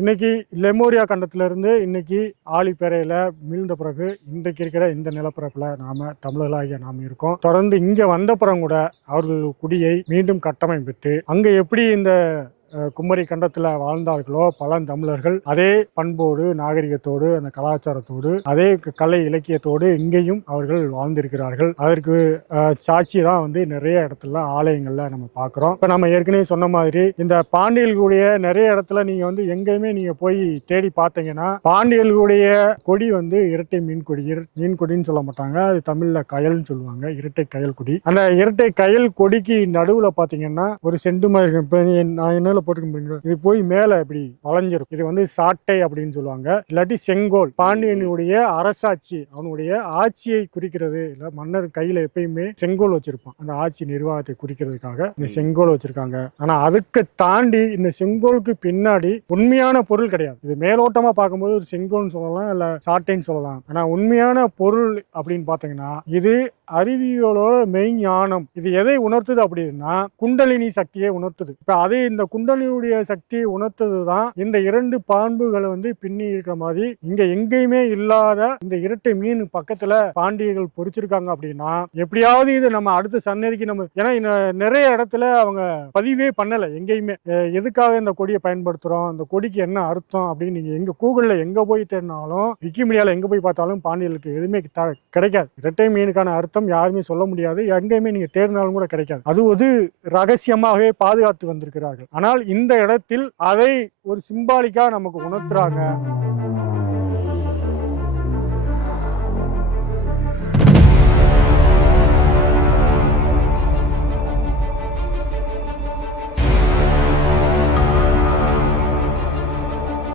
இன்னைக்கு லெமோரியா கண்டத்திலிருந்து இன்னைக்கு ஆழிப்பேரையில மீழ்ந்த பிறகு இன்றைக்கு இருக்கிற இந்த நிலப்பரப்புல நாம தமிழர்களாகிய நாம இருக்கோம். தொடர்ந்து இங்க வந்தப்புறம் கூட அவர்கள் குடியை மீண்டும் கட்டமைப்பித்து அங்க எப்படி இந்த குமரி கண்டத்தில் வாழ்ந்தார்களோ பழந்தமிழர்கள் அதே பண்போடு நாகரிகத்தோடு அந்த கலாச்சாரத்தோடு அதே கலை இலக்கியத்தோடு இங்கேயும் அவர்கள் வாழ்ந்திருக்கிறார்கள். அதற்கு சாட்சி தான் வந்து நிறைய இடத்துல ஆலயங்கள்ல நம்ம பார்க்குறோம். இப்போ நம்ம ஏற்கனவே சொன்ன மாதிரி இந்த பாண்டியர்களுடைய நிறைய இடத்துல நீங்க வந்து எங்கேயுமே நீங்க போய் தேடி பார்த்தீங்கன்னா பாண்டியர்களுடைய கொடி வந்து இரட்டை மீன் கொடி. மீன் கொடின்னு சொல்ல மாட்டாங்க, அது தமிழ்ல கயல்னு சொல்லுவாங்க, இரட்டை கயல் கொடி. அந்த இரட்டை கயல் கொடிக்கு நடுவுல பாத்தீங்கன்னா ஒரு செண்டு மாதிரி நான் என்ன போட்டுக்க, இது போய் மேல இப்படி வளைஞ்சிருக்கும். இது வந்து சாட்டை அப்படின்னு சொல்லுவாங்க, இல்லாட்டி செங்கோல். பாண்டியனுடைய அரசாட்சி, அவனுடைய ஆட்சியை குறிக்கிறது. இல்ல மன்னர் கையில எப்பயுமே செங்கோல் வச்சிருப்பான், அந்த ஆட்சி நிர்வாகத்தை குறிக்கிறதுக்காக இந்த செங்கோல் வச்சிருக்காங்க. ஆனா அதுக்கு தாண்டி இந்த செங்கோலுக்கு பின்னாடி உண்மையான பொருள் கிடையாது. இது மேலோட்டமா பார்க்கும்போது ஒரு செங்கோல்னு சொல்லலாம், இல்ல சாட்டைன்னு சொல்லலாம். ஆனா உண்மையான பொருள் அப்படின்னு பாத்தீங்கன்னா இது அறிவியலோட மெய்ஞானம். இது எதை உணர்த்துது அப்படின்னா குண்டலினி சக்தியை உணர்த்துது. இப்ப அதே இந்த குண்டலினுடைய சக்தியை உணர்த்ததுதான் இந்த இரண்டு பாம்புகளை வந்து பின்னி இருக்கிற மாதிரி இங்க எங்கேயுமே இல்லாத இந்த இரட்டை மீன் பக்கத்துல பாண்டியர்கள் பொறிச்சிருக்காங்க. அப்படின்னா எப்படியாவது இது நம்ம அடுத்த சன்னதிக்கு நம்ம, ஏன்னா நிறைய இடத்துல அவங்க பதிவே பண்ணல எங்கேயுமே எதுக்காக இந்த கொடியை பயன்படுத்துறோம், இந்த கொடிக்கு என்ன அர்த்தம் அப்படின்னு நீங்க எங்க கூகுள்ல எங்க போய் தேடினாலும் விக்கிமீடியால எங்க போய் பார்த்தாலும் பாண்டியர்களுக்கு எதுவுமே கிடைக்காது. இரட்டை மீனுக்கான அர்த்தம் யாருமே சொல்ல முடியாது, எங்கேயுமே நீங்க தேடினாலும் கூட கிடைக்காது. அது ஒரு ரகசியமாகவே பாதுகாத்து வந்திருக்கிறார்கள். ஆனால் இந்த இடத்தில் அதை ஒரு சிம்பாலிக்கா நமக்கு உணர்த்துறாங்க.